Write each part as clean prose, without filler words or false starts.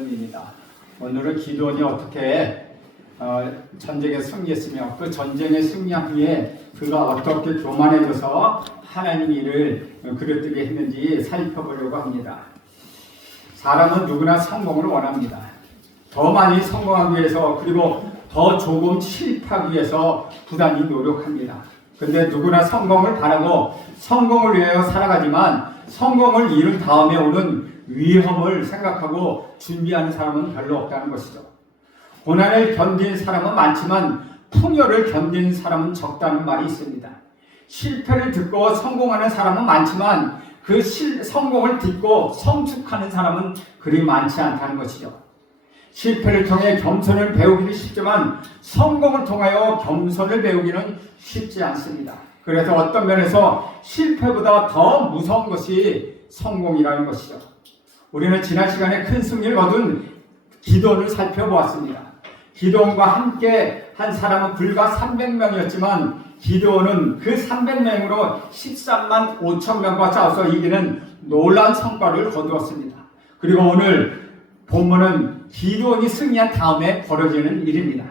입니다. 오늘은 기도원이 어떻게 전쟁에 승리했으며 그 전쟁에 승리한 후에 그가 어떻게 교만해져서 하나님 일을 그릇되게 했는지 살펴보려고 합니다. 사람은 누구나 성공을 원합니다. 더 많이 성공하기 위해서 그리고 더 조금 실패하기 위해서 부단히 노력합니다. 근데 누구나 성공을 바라고 성공을 위하여 살아가지만 성공을 이룬 다음에 오는 위험을 생각하고 준비하는 사람은 별로 없다는 것이죠. 고난을 견딘 사람은 많지만 풍요를 견딘 사람은 적다는 말이 있습니다. 실패를 듣고 성공하는 사람은 많지만 그 성공을 딛고 성숙하는 사람은 그리 많지 않다는 것이죠. 실패를 통해 겸손을 배우기는 쉽지만 성공을 통하여 겸손을 배우기는 쉽지 않습니다. 그래서 어떤 면에서 실패보다 더 무서운 것이 성공이라는 것이죠. 우리는 지난 시간에 큰 승리를 거둔 기도원을 살펴보았습니다. 기도원과 함께 한 사람은 불과 300명이었지만 기도원은 그 300명으로 13만 5천 명과 싸워서 이기는 놀라운 성과를 거두었습니다. 그리고 오늘 본문은 기도원이 승리한 다음에 벌어지는 일입니다.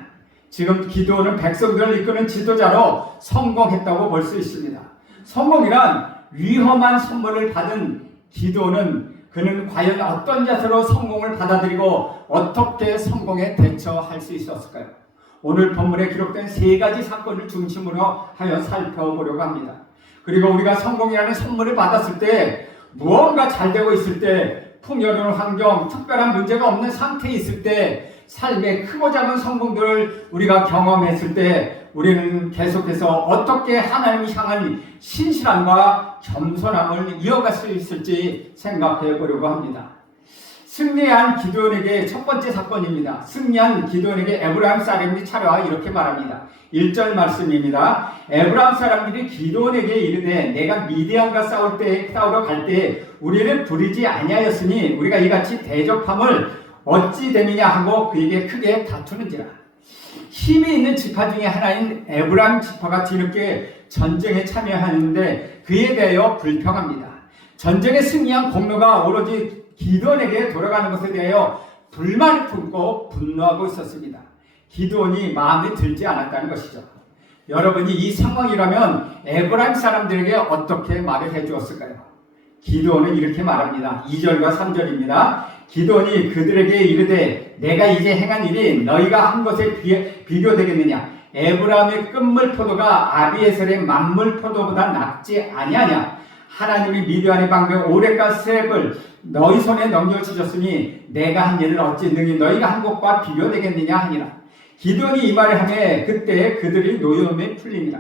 지금 기도원은 백성들을 이끄는 지도자로 성공했다고 볼 수 있습니다. 성공이란 위험한 선물을 받은 기도원은 그는 과연 어떤 자세로 성공을 받아들이고 어떻게 성공에 대처할 수 있었을까요? 오늘 본문에 기록된 세 가지 사건을 중심으로 하여 살펴보려고 합니다. 그리고 우리가 성공이라는 선물을 받았을 때 무언가 잘 되고 있을 때 풍요로운 환경, 특별한 문제가 없는 상태에 있을 때 삶의 크고 작은 성공들을 우리가 경험했을 때 우리는 계속해서 어떻게 하나님을 향한 신실함과 겸손함을 이어갈 수 있을지 생각해 보려고 합니다. 승리한 기도원에게 첫 번째 사건입니다. 승리한 기도원에게 에브라임 사람들이 찾아와 이렇게 말합니다. 1절 말씀입니다. 에브라임 사람들이 기도원에게 이르되 내가 미디안과 싸우러 갈 때 우리를 부르지 아니하였으니 우리가 이같이 대적함을 어찌 됨이냐 하고 그에게 크게 다투는지라. 힘이 있는 지파 중에 하나인 에브라임 지파가 뒤늦게 전쟁에 참여하는데 그에 대하여 불평합니다. 전쟁에 승리한 공로가 오로지 기도원에게 돌아가는 것에 대하여 불만을 품고 분노하고 있었습니다. 기도원이 마음에 들지 않았다는 것이죠. 여러분이 이 상황이라면 에브라임 사람들에게 어떻게 말을 해주었을까요? 기도원은 이렇게 말합니다. 2절과 3절입니다. 기도원이 그들에게 이르되 내가 이제 행한 일이 너희가 한 것에 비교되겠느냐? 에브라임의 끝물 포도가 아비에셀의 만물 포도보다 낫지 아니하냐? 하나님이 미디안의 방백 오레과 셋을 너희 손에 넘겨주셨으니 내가 한 일을 어찌 능히 너희가 한 것과 비교되겠느냐 하니라. 기도원이 이 말을 하매 그때 그들이 노여움에 풀리니라.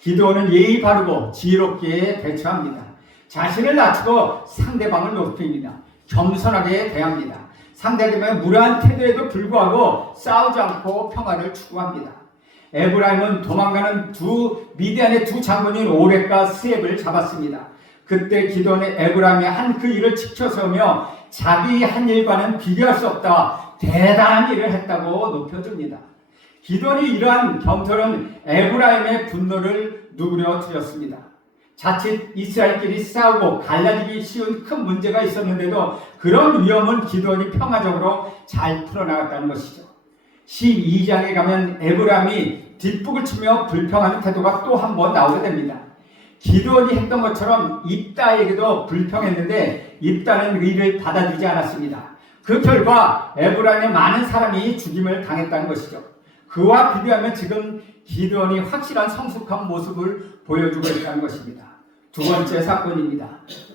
기도원은 예의 바르고 지혜롭게 대처합니다. 자신을 낮추고 상대방을 높입니다. 겸손하게 대합니다. 상대방의 무례한 태도에도 불구하고 싸우지 않고 평화를 추구합니다. 에브라임은 도망가는 미디안의 두 장군인 오렉과 스앱을 잡았습니다. 그때 기도원의 에브라임이 한 그 일을 지켜서며 자기 한 일과는 비교할 수 없다. 대단한 일을 했다고 높여줍니다. 기도원이 이러한 겸손은 에브라임의 분노를 누그려 드렸습니다. 자칫 이스라엘끼리 싸우고 갈라지기 쉬운 큰 문제가 있었는데도 그런 위험은 기도원이 평화적으로 잘 풀어나갔다는 것이죠. 12장에 가면 에브라임이 뒷북을 치며 불평하는 태도가 또 한 번 나오게 됩니다. 기도원이 했던 것처럼 입다에게도 불평했는데 입다는 의를 받아들이지 않았습니다. 그 결과 에브라임의 많은 사람이 죽임을 당했다는 것이죠. 그와 비교하면 지금 기도원이 확실한 성숙한 모습을 보여주고 있다는 것입니다. 두 번째 사건입니다.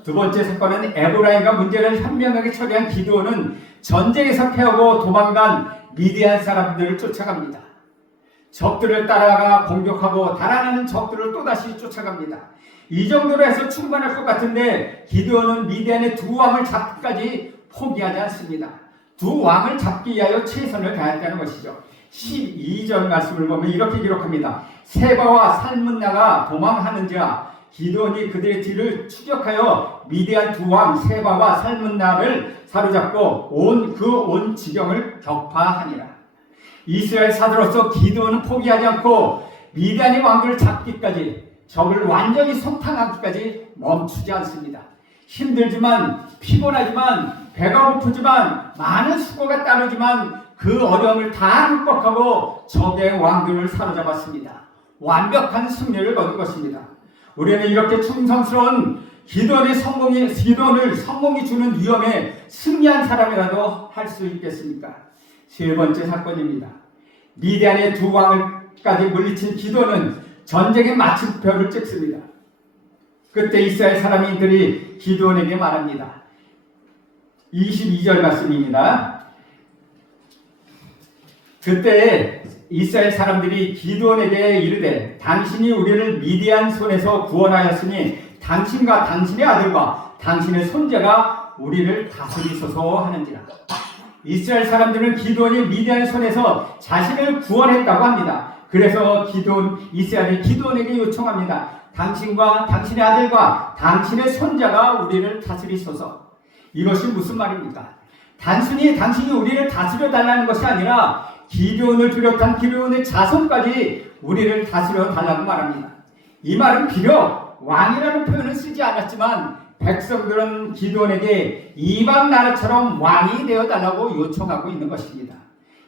두 번째 사건은 에브라임과 문제를 현명하게 처리한 기도원은 전쟁에서 패하고 도망간 미디안 사람들을 쫓아갑니다. 적들을 따라가 공격하고 달아나는 적들을 또다시 쫓아갑니다. 이 정도로 해서 충분할 것 같은데 기도원은 미디안의 두 왕을 잡기까지 포기하지 않습니다. 두 왕을 잡기 위하여 최선을 다했다는 것이죠. 12절 말씀을 보면 이렇게 기록합니다. 세바와 살문나가 도망하는지라 기도원이 그들의 뒤를 추격하여 미디안 두 왕 세바와 살문나를 사로잡고 온 지경을 격파하니라. 이스라엘 사도로서 기도원은 포기하지 않고 미디안의 왕들을 잡기까지 적을 완전히 소탕하기까지 멈추지 않습니다. 힘들지만 피곤하지만 배가 고프지만 많은 수고가 따르지만 그 어려움을 다 극복하고 적의 왕들을 사로잡았습니다. 완벽한 승리를 거둔 것입니다. 우리는 이렇게 충성스러운 기도원을 성공이 주는 위험에 승리한 사람이라도 할 수 있겠습니까? 세 번째 사건입니다. 미디안의 두 왕을까지 물리친 기도는 전쟁의 마침표를 찍습니다. 그때 이스라엘 사람들이 기도원에게 말합니다. 22절 말씀입니다. 그때 이스라엘 사람들이 기도원에게 이르되 당신이 우리를 미디안 손에서 구원하였으니 당신과 당신의 아들과 당신의 손자가 우리를 다스리소서 하는지라. 이스라엘 사람들은 기도원이 미디안 손에서 자신을 구원했다고 합니다. 그래서 이스라엘이 기도원에게 요청합니다. 당신과 당신의 아들과 당신의 손자가 우리를 다스리소서. 이것이 무슨 말입니까? 단순히 당신이 우리를 다스려 달라는 것이 아니라 기드온을 비롯한 기드온의 자손까지 우리를 다스려 달라고 말합니다. 이 말은 비록 왕이라는 표현을 쓰지 않았지만 백성들은 기드온에게 이방 나라처럼 왕이 되어 달라고 요청하고 있는 것입니다.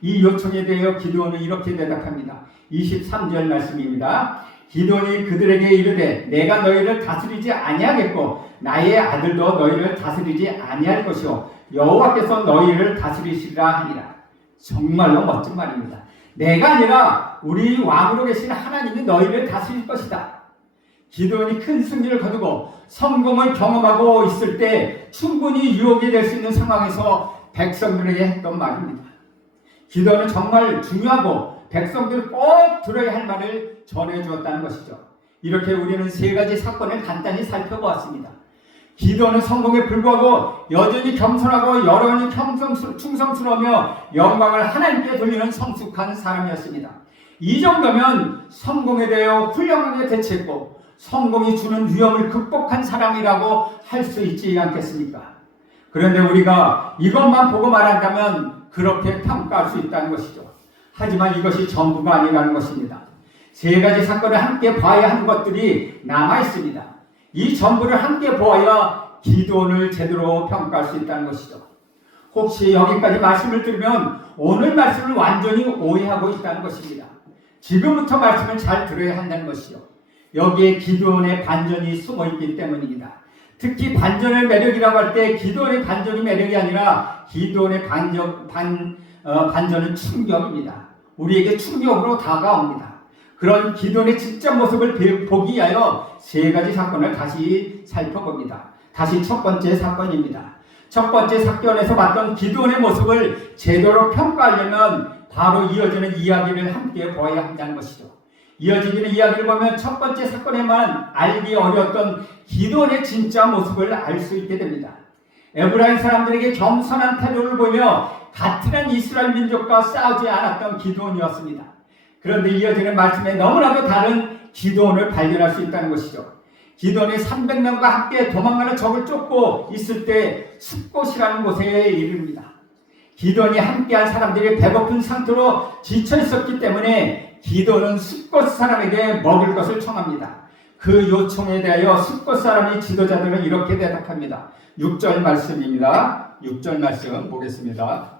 이 요청에 대하여 기드온은 이렇게 대답합니다. 23절 말씀입니다. 기드온이 그들에게 이르되 내가 너희를 다스리지 아니하겠고 나의 아들도 너희를 다스리지 아니할 것이요 여호와께서 너희를 다스리시리라 하니라. 정말로 멋진 말입니다. 내가 아니라 우리 왕으로 계신 하나님이 너희를 다스릴 것이다. 기드온이 큰 승리를 거두고 성공을 경험하고 있을 때 충분히 유혹이 될 수 있는 상황에서 백성들에게 했던 말입니다. 기드온은 정말 중요하고 백성들이 꼭 들어야 할 말을 전해주었다는 것이죠. 이렇게 우리는 세 가지 사건을 간단히 살펴보았습니다. 기드온은 성공에 불구하고 여전히 겸손하고 여전히 충성스러우며 영광을 하나님께 돌리는 성숙한 사람이었습니다. 이 정도면 성공에 대하여 훌륭하게 대처했고 성공이 주는 위험을 극복한 사람이라고 할 수 있지 않겠습니까? 그런데 우리가 이것만 보고 말한다면 그렇게 평가할 수 있다는 것이죠. 하지만 이것이 전부가 아니라는 것입니다. 세 가지 사건을 함께 봐야 하는 것들이 남아있습니다. 이 전부를 함께 보아야 기드온을 제대로 평가할 수 있다는 것이죠. 혹시 여기까지 말씀을 들으면 오늘 말씀을 완전히 오해하고 있다는 것입니다. 지금부터 말씀을 잘 들어야 한다는 것이죠. 여기에 기드온의 반전이 숨어있기 때문입니다. 특히 반전의 매력이라고 할 때 기드온의 반전이 매력이 아니라 기드온의 반전은 충격입니다. 우리에게 충격으로 다가옵니다. 그런 기드온의 진짜 모습을 보기 위하여 세 가지 사건을 다시 살펴봅니다. 다시 첫 번째 사건입니다. 첫 번째 사건에서 봤던 기드온의 모습을 제대로 평가하려면 바로 이어지는 이야기를 함께 보아야 한다는 것이죠. 이어지는 이야기를 보면 첫 번째 사건에만 알기 어려웠던 기드온의 진짜 모습을 알 수 있게 됩니다. 에브라임 사람들에게 겸손한 태도를 보이며 같은 이스라엘 민족과 싸우지 않았던 기드온이었습니다. 그런데 이어지는 말씀에 너무나도 다른 기드온을 발견할 수 있다는 것이죠. 기드온이 300명과 함께 도망가는 적을 쫓고 있을 때 숲곳이라는 곳에 이릅니다. 기드온이 함께한 사람들이 배고픈 상태로 지쳐 있었기 때문에 기드온은 숲곳 사람에게 먹을 것을 청합니다. 그 요청에 대하여 숲곳 사람의 지도자들은 이렇게 대답합니다. 6절 말씀입니다. 6절 말씀 보겠습니다.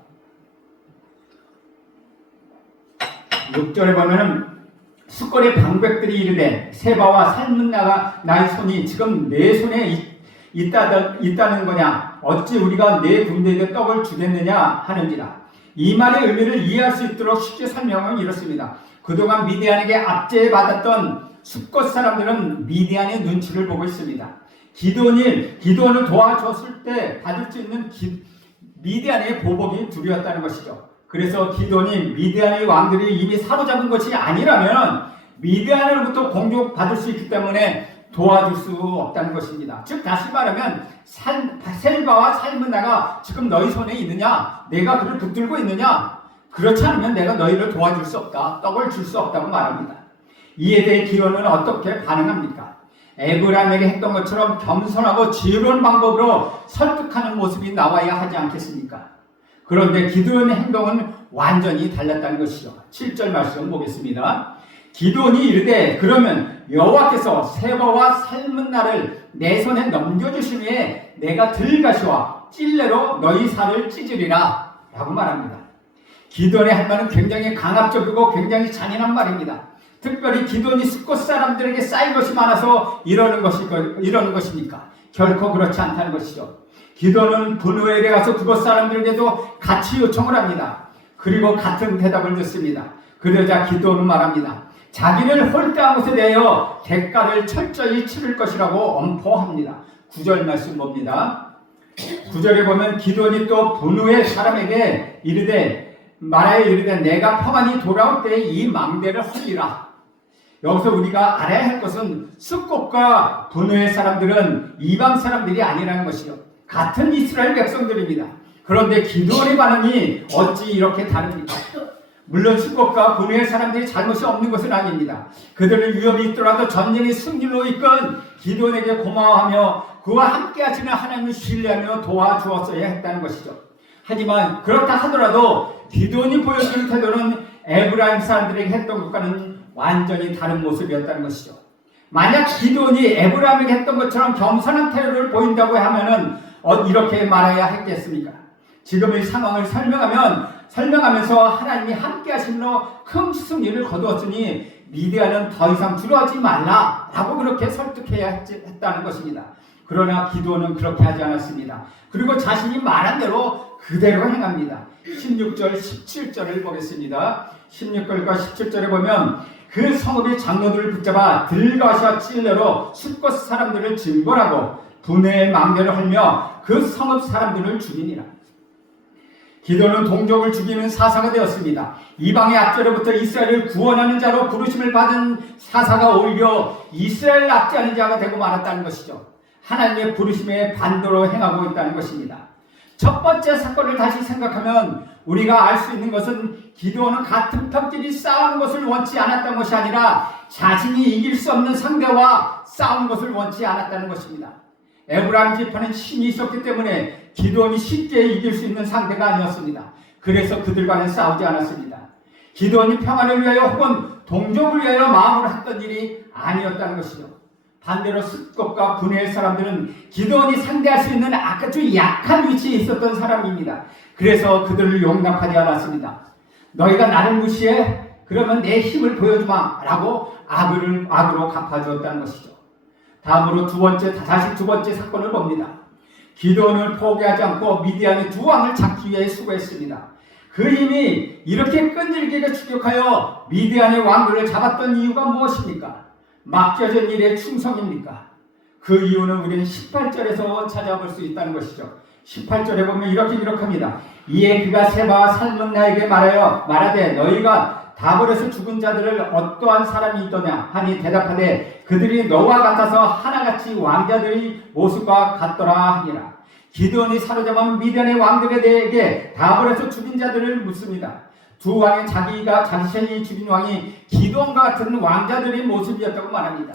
6절에 보면은 숲골의 방백들이 이르되 세바와 살문나가 나의 손이 지금 내 손에 있다는 거냐? 어찌 우리가 내 군대에게 떡을 주겠느냐 하는지라. 이 말의 의미를 이해할 수 있도록 쉽게 설명하면 이렇습니다. 그동안 미디안에게 압제받았던 숲곳 사람들은 미디안의 눈치를 보고 있습니다. 기드온을 도와줬을 때 받을 수 있는 미디안의 보복이 두려웠다는 것이죠. 그래서 기드온이 미디안의 왕들이 이미 사로잡은 것이 아니라면 미디안으로부터 공격받을 수 있기 때문에 도와줄 수 없다는 것입니다. 즉 다시 말하면 셀바와 살문나가 지금 너희 손에 있느냐? 내가 그를 붙들고 있느냐? 그렇지 않으면 내가 너희를 도와줄 수 없다. 떡을 줄 수 없다고 말합니다. 이에 대해 기드온은 어떻게 반응합니까? 에브라임에게 했던 것처럼 겸손하고 지혜로운 방법으로 설득하는 모습이 나와야 하지 않겠습니까? 그런데 기드온의 행동은 완전히 달랐다는 것이죠. 7절 말씀 보겠습니다. 기드온이 이르되 그러면 여호와께서 세바와 살문나를 내 손에 넘겨주시니 내가 들가시와 찔레로 너희 살을 찢으리라 라고 말합니다. 기드온의 할 말은 굉장히 강압적이고 굉장히 잔인한 말입니다. 특별히 기드온이 숫곳 사람들에게 쌓인 것이 많아서 이러는 것입니까? 결코 그렇지 않다는 것이죠. 기드온은 분우엘에 가서 그곳 사람들에게도 같이 요청을 합니다. 그리고 같은 대답을 듣습니다. 그러자 기드온은 말합니다. 자기를 홀대한 것에 대하여 대가를 철저히 치를 것이라고 엄포합니다. 9절 말씀 봅니다. 9절에 보면 기드온이 또 분우엘 사람에게 말하여 이르되 내가 평안히 돌아올 때에 이 망대를 헐리라. 여기서 우리가 알아야 할 것은 숫곳과 분우엘 사람들은 이방 사람들이 아니라는 것이요. 같은 이스라엘 백성들입니다. 그런데 기드온의 반응이 어찌 이렇게 다릅니까? 물론 숫곳과 분우엘 사람들이 잘못이 없는 것은 아닙니다. 그들은 위협이 있더라도 전쟁의 승리로 이끈 기드온에게 고마워하며 그와 함께 하시는 하나님을 신뢰하며 도와주었어야 했다는 것이죠. 하지만 그렇다 하더라도 기드온이 보여준 태도는 에브라임 사람들에게 했던 것과는 완전히 다른 모습이었다는 것이죠. 만약 기드온이 에브라임에게 했던 것처럼 겸손한 태도를 보인다고 하면은 이렇게 말해야 했겠습니까? 지금 이 상황을 설명하면서 하나님이 함께 하심으로 큰 승리를 거두었으니 미디안은 더 이상 두려워하지 말라라고 그렇게 설득해야 했다는 것입니다. 그러나 기드온은 그렇게 하지 않았습니다. 그리고 자신이 말한 대로 그대로 행합니다. 16절, 17절을 보겠습니다. 16절과 17절에 보면 그 성읍의 장로들을 붙잡아 들가시와 찔레로 숫곳 사람들을 징벌하고 분해의 망대를 헐며 그 성읍 사람들을 죽이니라. 기드온은 동족을 죽이는 사사가 되었습니다. 이방의 앞절로부터 이스라엘을 구원하는 자로 부르심을 받은 사사가 오히려 이스라엘을 압제하는 자가 되고 말았다는 것이죠. 하나님의 부르심에 반대로 행하고 있다는 것입니다. 첫 번째 사건을 다시 생각하면 우리가 알 수 있는 것은 기드온은 같은 편끼리 싸우는 것을 원치 않았던 것이 아니라 자신이 이길 수 없는 상대와 싸우는 것을 원치 않았다는 것입니다. 에브라임 지파는 힘이 있었기 때문에 기드온이 쉽게 이길 수 있는 상대가 아니었습니다. 그래서 그들과는 싸우지 않았습니다. 기드온이 평안을 위하여 혹은 동족을 위하여 마음으로 했던 일이 아니었다는 것이죠. 반대로 숫곳과 분해의 사람들은 기드온이 상대할 수 있는 아주 약한 위치에 있었던 사람입니다. 그래서 그들을 용납하지 않았습니다. 너희가 나를 무시해? 그러면 내 힘을 보여주마 라고 악으로 갚아주었다는 것이죠. 다음으로 두 번째 사건을 봅니다. 기드온을 포기하지 않고 미디안의 두 왕을 잡기 위해 수고했습니다. 그 힘이 이렇게 끈질기게 추격하여 미디안의 왕들을 잡았던 이유가 무엇입니까? 맡겨진 일에 충성입니까? 그 이유는 우리는 18절에서 찾아볼 수 있다는 것이죠. 18절에 보면 이렇게 기록합니다. 이에 그가 세바와 살문나에게 말하되 너희가 다볼에서 죽은 자들을 어떠한 사람이 있더냐 하니 대답하되 그들이 너와 같아서 하나같이 왕자들의 모습과 같더라 하니라. 기드온이 사로잡은 미디안의 왕들에 대해 다볼에서 죽인 자들을 묻습니다. 두 왕의 자신이 죽인 왕이 기드온과 같은 왕자들의 모습이었다고 말합니다.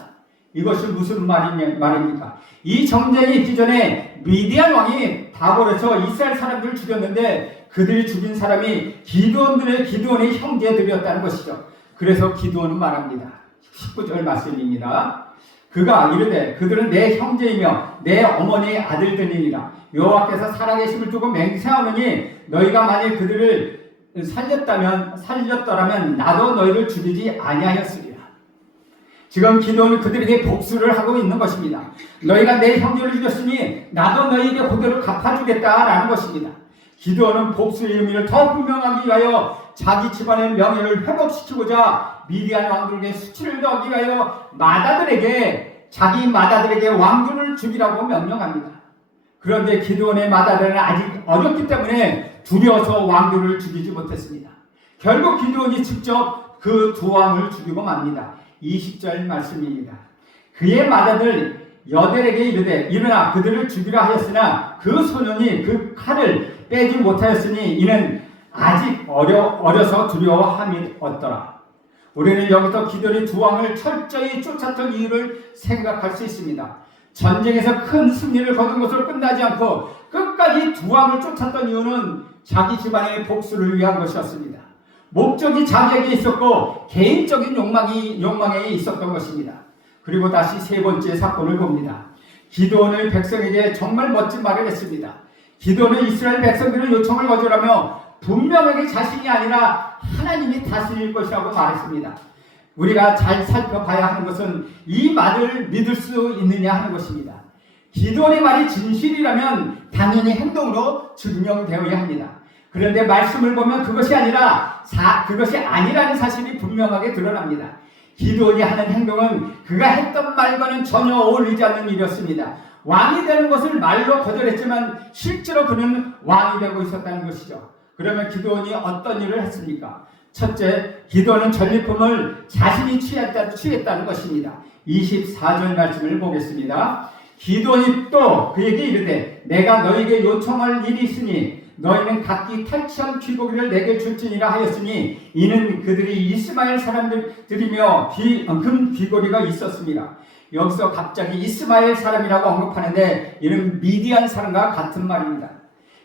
이것이 무슨 말입니까? 이 전쟁이 있기 전에 미디안 왕이 다볼에서 이스라엘 사람들을 죽였는데 그들이 죽인 사람이 기드온의 형제들이었다는 것이죠. 그래서 기드온은 말합니다. 19절 말씀입니다. 그가 이르되 그들은 내 형제이며 내 어머니의 아들들이니라. 여호와께서 살아계심을 두고 맹세하노니 너희가 만일 그들을 살렸더라면 나도 너희를 죽이지 아니하였으리라. 지금 기드온은 그들에게 복수를 하고 있는 것입니다. 너희가 내 형제를 죽였으니 나도 너희에게 그대로 갚아주겠다라는 것입니다. 기드온은 복수의 의미를 더 분명하기 위하여 자기 집안의 명예를 회복시키고자 미디안 왕들에게 수치를 더하기 위하여 자기 마다들에게 왕들을 죽이라고 명령합니다. 그런데 기드온의 마다들은 아직 어렸기 때문에 두려워서 왕들을 죽이지 못했습니다. 결국 기드온이 직접 그 두 왕을 죽이고 맙니다. 20절 말씀입니다. 그의 마다들 여델에게 이르되 일어나 그들을 죽이라 하였으나 그 소년이 그 칼을 빼지 못하였으니 이는 아직 어려서 두려워함이 없더라. 우리는 여기서 기드온이 두 왕을 철저히 쫓았던 이유를 생각할 수 있습니다. 전쟁에서 큰 승리를 거둔 것으로 끝나지 않고 끝까지 두 왕을 쫓았던 이유는 자기 집안의 복수를 위한 것이었습니다. 목적이 자기에게 있었고 개인적인 욕망에 있었던 것입니다. 그리고 다시 세 번째 사건을 봅니다. 기드온의 백성에게 정말 멋진 말을 했습니다. 기도는 이스라엘 백성들의 요청을 거절하며 분명하게 자신이 아니라 하나님이 다스릴 것이라고 말했습니다. 우리가 잘 살펴봐야 하는 것은 이 말을 믿을 수 있느냐 하는 것입니다. 기도의 말이 진실이라면 당연히 행동으로 증명되어야 합니다. 그런데 말씀을 보면 그것이 아니라는 사실이 분명하게 드러납니다. 기도원이 하는 행동은 그가 했던 말과는 전혀 어울리지 않는 일이었습니다. 왕이 되는 것을 말로 거절했지만 실제로 그는 왕이 되고 있었다는 것이죠. 그러면 기도원이 어떤 일을 했습니까? 첫째, 기도원은 전리품을 자신이 취했다는 것입니다. 24절 말씀을 보겠습니다. 기도원이 또 그에게 이르되 내가 너에게 요청할 일이 있으니 너희는 각기 탈취한 귀고기를 내게 줄지니라 하였으니 이는 그들이 이스마엘 사람들이며 금 귀고기가 있었습니다. 여기서 갑자기 이스마엘 사람이라고 언급하는데 이는 미디안 사람과 같은 말입니다.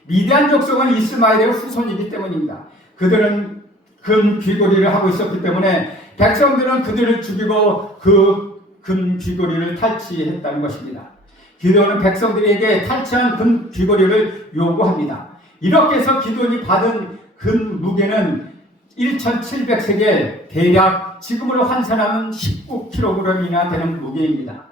미디안 족속은 이스마엘의 후손이기 때문입니다. 그들은 금 귀고리를 하고 있었기 때문에 백성들은 그들을 죽이고 그 금 귀고리를 탈취했다는 것입니다. 기도원은 백성들에게 탈취한 금 귀고리를 요구합니다. 이렇게 해서 기도원이 받은 금 무게는 1700세겔, 대략 지금으로 환산하면 19kg이나 되는 무게입니다.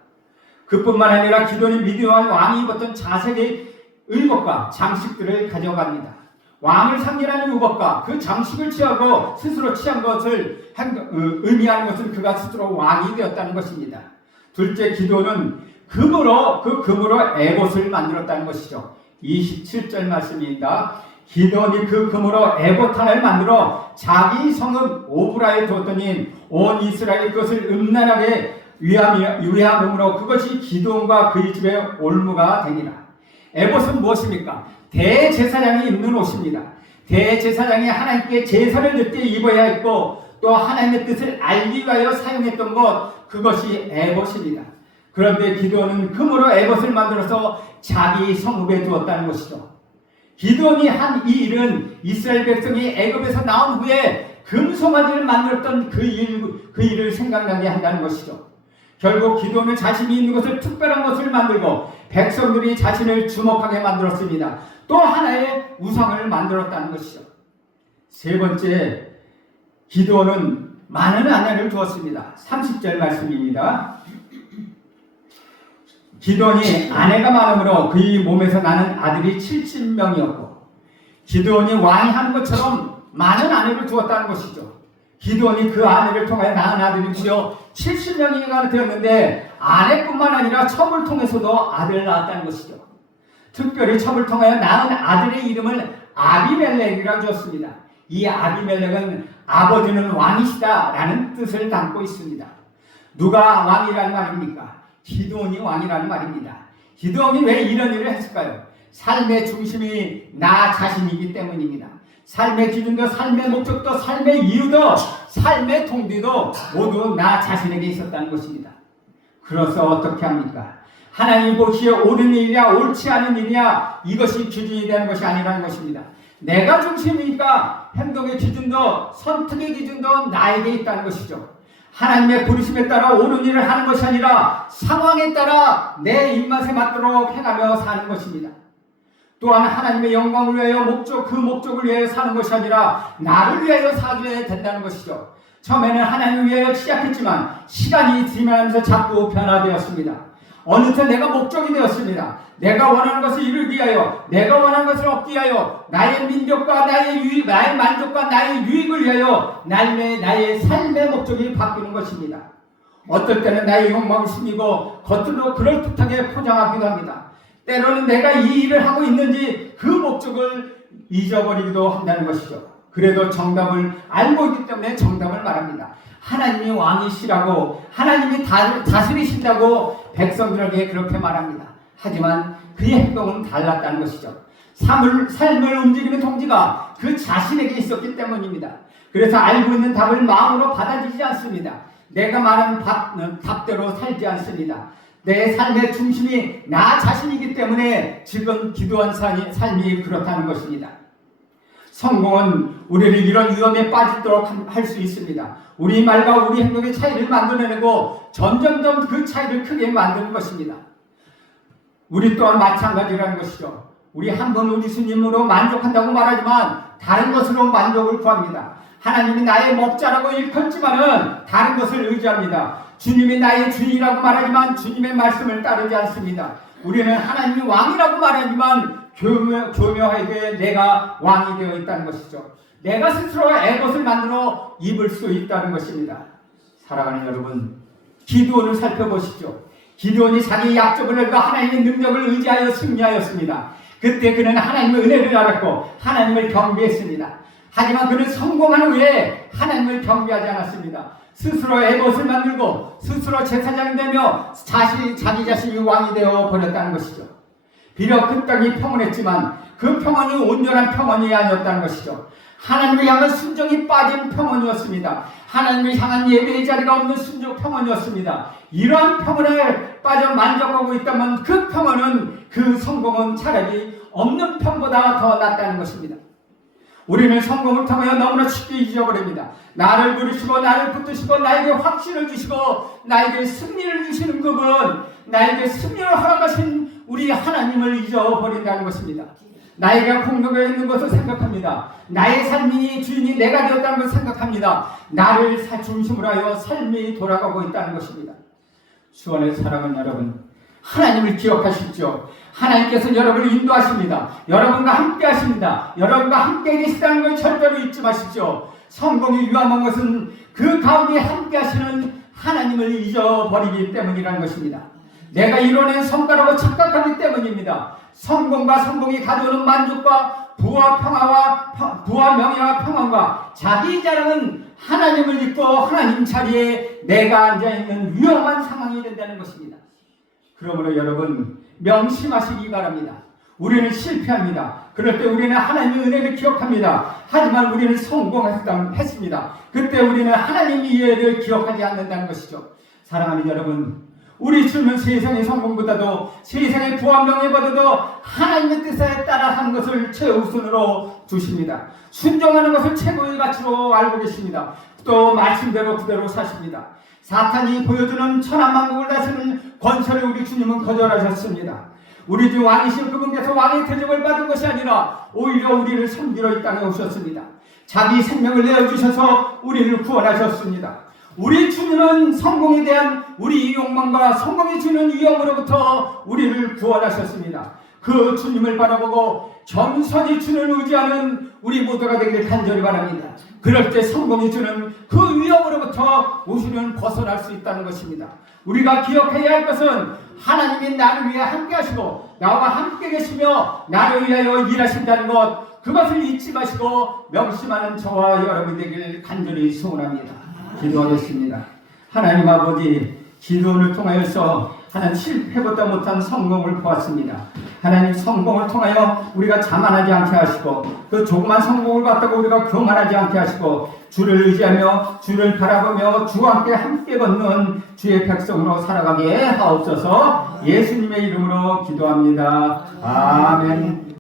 그뿐만 아니라 기도원이 미디안 왕이 입었던 자색의 의복과 장식들을 가져갑니다. 왕을 상징하는 의복과 그 장식을 취하고 스스로 취한 것을 의미하는 것은 그가 스스로 왕이 되었다는 것입니다. 둘째, 기도는 금으로 에봇을 만들었다는 것이죠. 27절 말씀입니다. 기도원이 그 금으로 에봇 하나를 만들어 자기 성읍 오브라에 두었더니 온 이스라엘이 그것을 음란하게 위함으로 그것이 기도원과 그의 집의 올무가 되니라. 에봇은 무엇입니까? 대제사장이 입는 옷입니다. 대제사장이 하나님께 제사를 드릴 때 입어야 했고 또 하나님의 뜻을 알기 위하여 사용했던 것, 그것이 에봇입니다. 그런데 기도원은 금으로 에봇을 만들어서 자기 성읍에 두었다는 것이죠. 기도원이 한 이 일은 이스라엘 백성이 애굽에서 나온 후에 금송아지를 만들었던 그 일을 생각나게 한다는 것이죠. 결국 기도원은 자신이 있는 것을 특별한 것을 만들고 백성들이 자신을 주목하게 만들었습니다. 또 하나의 우상을 만들었다는 것이죠. 세 번째, 기도원은 많은 아내를 두었습니다. 30절 말씀입니다. 기도원이 아내가 많으므로 그의 몸에서 나는 아들이 70명이었고 기도원이 왕이 하는 것처럼 많은 아내를 두었다는 것이죠. 기도원이 그 아내를 통하여 낳은 아들이 무려 70명이나 되었는데 아내뿐만 아니라 첩을 통해서도 아들을 낳았다는 것이죠. 특별히 첩을 통하여 낳은 아들의 이름을 아비멜렉이라고 지었습니다. 이 아비멜렉은 아버지는 왕이시다라는 뜻을 담고 있습니다. 누가 왕이라는 말입니까? 기도원이 왕이라는 말입니다. 기도원이 왜 이런 일을 했을까요? 삶의 중심이 나 자신이기 때문입니다. 삶의 기준도, 삶의 목적도, 삶의 이유도, 삶의 동기도 모두 나 자신에게 있었다는 것입니다. 그래서 어떻게 합니까? 하나님 보시기에 옳은 일이냐 옳지 않은 일이냐, 이것이 기준이 되는 것이 아니라는 것입니다. 내가 중심이니까 행동의 기준도 선택의 기준도 나에게 있다는 것이죠. 하나님의 부르심에 따라 옳은 일을 하는 것이 아니라 상황에 따라 내 입맛에 맞도록 행하며 사는 것입니다. 또한 하나님의 영광을 위하여 그 목적을 위하여 사는 것이 아니라 나를 위하여 살게 된다는 것이죠. 처음에는 하나님을 위하여 시작했지만 시간이 지나면서 자꾸 변화되었습니다. 어느새 내가 목적이 되었습니다. 내가 원하는 것을 이루기 위하여, 내가 원하는 것을 얻기 위하여, 나의 민족과 나의 만족과 나의 유익을 위하여 나의 삶의 목적이 바뀌는 것입니다. 어떨 때는 나의 욕망을 숨기고 겉으로 그럴듯하게 포장하기도 합니다. 때로는 내가 이 일을 하고 있는지 그 목적을 잊어버리기도 한다는 것이죠. 그래도 정답을 알고 있기 때문에 정답을 말합니다. 하나님이 왕이시라고, 하나님이 다스리신다고 백성들에게 그렇게 말합니다. 하지만 그의 행동은 달랐다는 것이죠. 삶을 움직이는 동기가 그 자신에게 있었기 때문입니다. 그래서 알고 있는 답을 마음으로 받아들이지 않습니다. 내가 말한 답대로 살지 않습니다. 내 삶의 중심이 나 자신이기 때문에 지금 기도한 삶이 그렇다는 것입니다. 성공은 우리를 이런 위험에 빠지도록 할 수 있습니다. 우리 말과 우리 행동의 차이를 만들어내고 점점점 그 차이를 크게 만드는 것입니다. 우리 또한 마찬가지라는 것이죠. 우리 한 번 우리 주님으로 만족한다고 말하지만 다른 것으로 만족을 구합니다. 하나님이 나의 목자라고 일컫지만은 다른 것을 의지합니다. 주님이 나의 주인이라고 말하지만 주님의 말씀을 따르지 않습니다. 우리는 하나님이 왕이라고 말하지만 교묘하게 내가 왕이 되어 있다는 것이죠. 내가 스스로 애것을 만들어 입을 수 있다는 것입니다. 사랑하는 여러분, 기드온을 살펴보시죠. 기드온이 자기 약점을 알고 하나님의 능력을 의지하여 승리하였습니다. 그때 그는 하나님의 은혜를 알았고 하나님을 경배했습니다. 하지만 그는 성공한 후에 하나님을 경배하지 않았습니다. 스스로 애것을 만들고 스스로 제사장이 되며 자기 자신이 왕이 되어 버렸다는 것이죠. 비록 그 땅이 평온했지만 그 평온이 온전한 평온이 아니었다는 것이죠. 하나님을 향한 순종이 빠진 평온이었습니다. 하나님을 향한 예배의 자리가 없는 순종 평온이었습니다. 이러한 평온에 빠져 만족하고 있다면 그 평온은, 그 성공은 차라리 없는 평보다 더 낫다는 것입니다. 우리는 성공을 통하여 너무나 쉽게 잊어버립니다. 나를 부르시고 나를 붙드시고 나에게 확신을 주시고 나에게 승리를 주시는 그분, 나에게 승리를 허락하신 우리 하나님을 잊어버린다는 것입니다. 나에게 공로가 있는 것을 생각합니다. 나의 삶이 주인이 내가 되었다는 것을 생각합니다. 나를 중심으로 하여 삶이 돌아가고 있다는 것입니다. 수원의 사랑하는 여러분, 하나님을 기억하십시오. 하나님께서 여러분을 인도하십니다. 여러분과 함께 하십니다. 여러분과 함께 계시다는 걸 절대로 잊지 마십시오. 성공이 위험한 것은 그 가운데 함께 하시는 하나님을 잊어버리기 때문이라는 것입니다. 내가 이뤄낸 성과라고 착각하기 때문입니다. 성공과 성공이 가져오는 만족과 부와 명예와 평안과 자기 자랑은 하나님을 잊고 하나님 자리에 내가 앉아있는 위험한 상황이 된다는 것입니다. 그러므로 여러분, 명심하시기 바랍니다. 우리는 실패합니다. 그럴 때 우리는 하나님의 은혜를 기억합니다. 하지만 우리는 성공했습니다. 그때 우리는 하나님의 이해를 기억하지 않는다는 것이죠. 사랑하는 여러분, 우리 주는 세상의 성공보다도 세상의 부와 명예보다도 하나님의 뜻에 따라 하는 것을 최우선으로 주십니다. 순종하는 것을 최고의 가치로 알고 계십니다. 또 말씀대로 그대로 사십니다. 사탄이 보여주는 천하만국을 다스리는 권세를 우리 주님은 거절하셨습니다. 우리 주 왕이신 그분께서 왕의 대접을 받은 것이 아니라 오히려 우리를 섬기러 이 땅에 오셨습니다. 자기 생명을 내어주셔서 우리를 구원하셨습니다. 우리 주님은 성공에 대한 우리 욕망과 성공이 주는 위험으로부터 우리를 구원하셨습니다. 그 주님을 바라보고 겸손히 주를 의지하는 우리 모두가 되기를 간절히 바랍니다. 그럴 때 성공이 주는 그 위험으로부터 우리는 벗어날 수 있다는 것입니다. 우리가 기억해야 할 것은 하나님이 나를 위해 함께 하시고 나와 함께 계시며 나를 위하여 일하신다는 것, 그것을 잊지 마시고 명심하는 저와 여러분 되기를 간절히 소원합니다. 기도하겠습니다. 하나님 아버지, 기도를 통하여서 하나님 실패보다 못한 성공을 보았습니다. 하나님, 성공을 통하여 우리가 자만하지 않게 하시고 그 조그만 성공을 갖다가 우리가 교만하지 않게 하시고 주를 의지하며 주를 바라보며 주와 함께 걷는 주의 백성으로 살아가게 하옵소서. 예수님의 이름으로 기도합니다. 아멘.